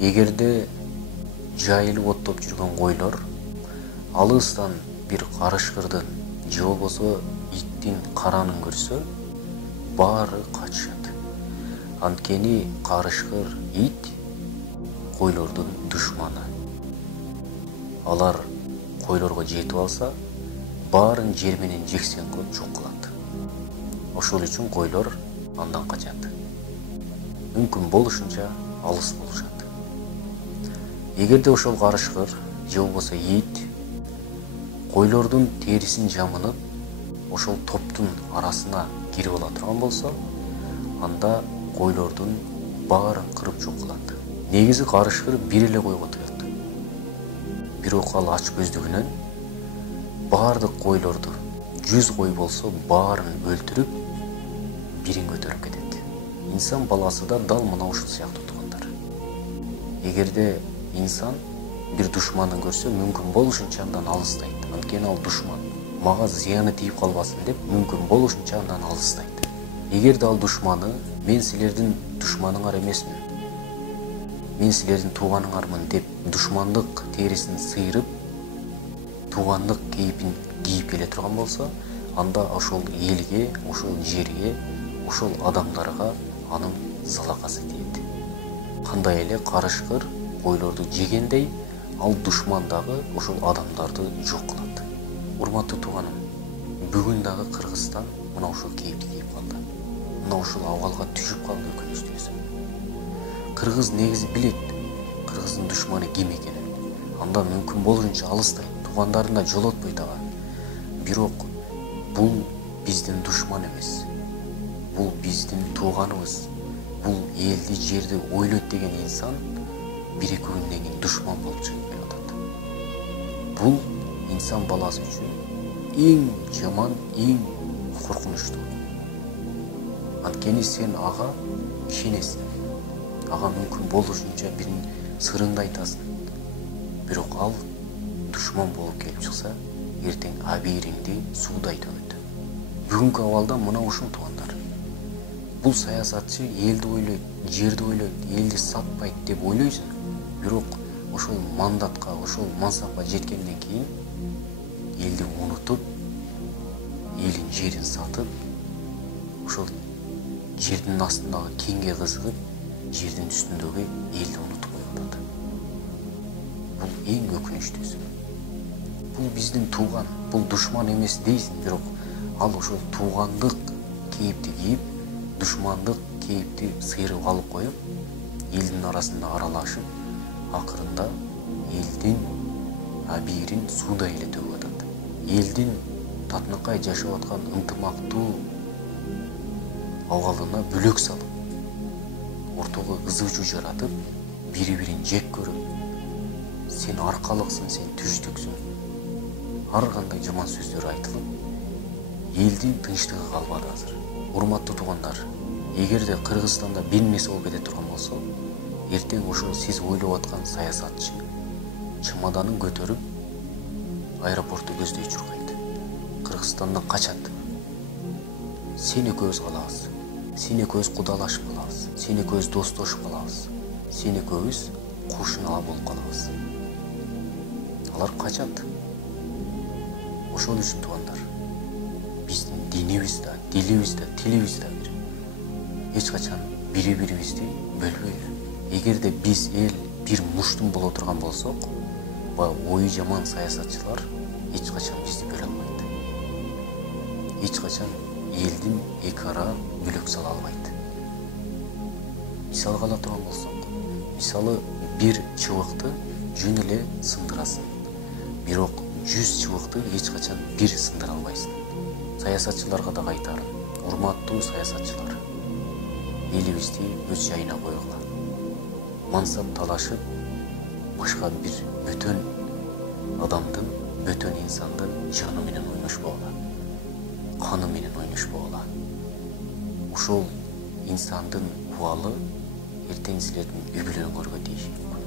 Эгерде жайылып оттоп жүргөн койлор алыстан бир карышкырдын же болбосо иттин каранын көрсө баары качышат. Анткени карышкыр ит койлордун душманы. Алар койлорго жетип алса, баарын жер менен жексен кылып жок кылат. Ошол үчүн койлор андан качат. Мүмкүн болушунча алыс болушат. Эгерде ошол карышкыр же болбосо ит койлордун терисин жамынып, ошол топтун арасына кирип ала турган болсо, анда койлордун баарын кырып жок кылат. Негизи карышкыр бир эле койго тыйат. Бирок ал ач көздүгүнөн баардык койлорду 100 кой болсо баарын өлтүрүп, бирин көтөрүп кетет. Инсан баласы да дал мына ушул сыяктуу туугандар. Эгерде инсан бир душманын көрсө, мүмкүн болушунча андан алыстайт. Анткени ал душман. Мага зыяны тийип калбасын деп, мүмкүн болушунча андан алыстайт. Эгерде ал душманы, мен силердин душманыңар эмесмин, мен силердин тууганыңармын деп душмандык терисин сыйрып, туугандык кейпин кийип келе турган болсо, анда ошол элге, ошол жерге, ошол адамдарга анын залакасы тиет. Кандай эле карышкыр койлорду жегендей, ал душман дагы ошол адамдарды жок кылат. Урматтуу тууганым, бүгүн дагы Кыргызстан мына ушул кейипти кийип калды. Мына ушул абалга түшүп калды өкүнүчтүү. Кыргыз негизи билет Кыргыздын душманы ким экенин. Андан мүмкүн болушунча алыстайт, туугандарына жолотпой таган. Бирок бул биздин душман эмес. Бул биздин тууганыбыз. Бул элди, жерди ойлойт деген инсан бир-эки күндөн кийин душман болуп чыгып келатат. Бул инсан баласы үчүн эң жаман, эң коркунучтуу. Анткени сен ага ишенесиң. Ага мүмкүн болушунча бирин сырыңды айтасың. Бирок ал душман болуп келип чыкса, эртең абийириңди суудай төгөт. Бүгүнкү абалда мына ушул туугандар. Бул саясатчы элди ойлойт, жерди ойлойт, элди сатпайт деп ойлойсуң. Бирок ошол мандатка, ошол мансапка жеткенден кийин элди унутуп, элин жерин сатып, ошол жердин астындагы кеңге кызыгып, жердин үстүндөгү элди унутуп коюп атат. Бул эң өкүнүчтүүсү. Бул биздин тууган, бул душман эмес дейсиң, бирок ал ошол туугандык кейипти кийип, душмандык кейипти сыйрып алып коюп, элдин арасында аралашып, акырында элдин абийирин суудай эле төгүп атат. Элдин татынакай жашап аткан ынтымактуу абалына бөлөк салып, ортого ызы чуу жаратып, бири-бирин жек көрүп, сен аркалыксың, сен түздүксүң. Ар кандай жаман сөздөр айтылып, элдин тынчтыгы калбады азыр. Урматтуу туугандар, эгерде Кыргызстанда бир нерсе болуп кете турган болсо, эртең ошол сиз ойлоп аткан саясатчы чемоданын көтөрүп аэропорту көздөй чуркайт. Кыргызстандан качат. Сен экөөбүз калабыз. Сен экөөбүз кудалашып калабыз. Сен экөөбүз достошуп калабыз. Сен экөөбүз кушуна болуп калабыз. Алар качат. Ошол үчүн туугандар, биздин динибиз да, дилибиз да, тилибиз да бир. Эч качан бири-бирибизди бөлбөйлү. Эгерде биз эл бир муштум боло турган болсок, ою жаман саясатчылар эч качан бизди бөлө албайт. Эч качан элдин эки ара бөлөк сала албайт. Мисалга ала турган болсок, мисалы бир чыбыкты жөн эле сындырасың. Бирок 100 чыбыкты эч качан бир сындыра албайсың. Саясатчыларга да айтарым, урматтуу саясатчылар, элибизди өз жайына койгула. Мансап талашып, башка бир бөтөн адамдын, бөтөн инсандын жаны менен ойношпогула, каны менен ойношпогула. Ушул инсандын убалы эртең силердин үй-бүлөңөргө тийиши мүмкүн.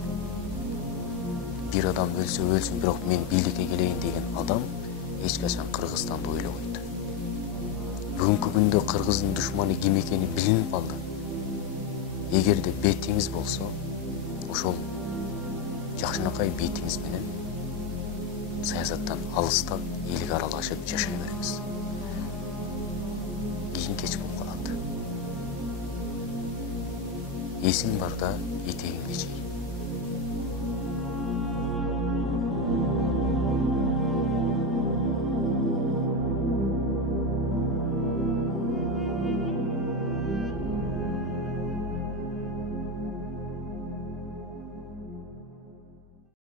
Бир адам өлсө өлсүн, бирок мен бийликке келейин деген адам эч качан Кыргызстанды ойлобойт. Бүгүнкү күндө Кыргыздын душманы ким экени билинип калды. Эгерде бетиңиз болсо, ошол жакшынакай бетиңиз менен саясаттан алыстап элге аралашып жашай беребиз. Кийин кеч болуп калат. Эсиң барда этегиңди чий.